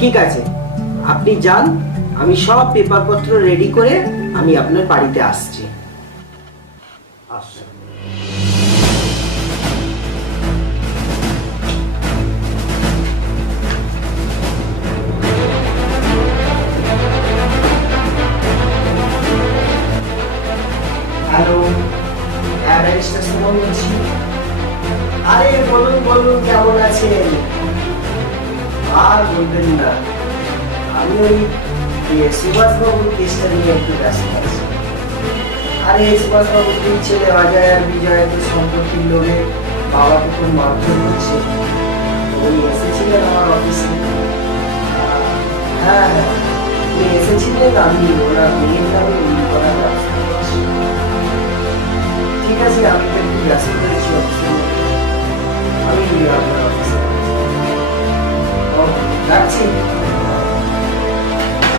ঠিক আছে, আপনি যান, আমি সব পেপারপত্র রেডি করে আমি আপনার বাড়িতে আসছি। হ্যালো, হ্যাঁ ব্যারিস্টার সুমন বলছি। আরে বলুন বলুন, কেমন আছেন? আর বলবেন না, আমি ওই সুভাষবাবুর কেসটা নিয়ে একটু ব্যস্ত আছি। আরে সুভাষবাবুর তিন ছেলে অজয় আর বিজয় তো সম্পত্তির লোভে বাবাকে খুব মারধর করছে। উনি এসেছিলেন আমার অফিসে। হ্যাঁ হ্যাঁ, উনি এসেছিলেন, আমি ওনার মেয়ের নামে উইল করার ব্যবস্থা করছি। ঠিক আছে, আমি তো একটু ব্যস্ত রয়েছি অফিসে, আমি আপনার অফিসে রাখছি।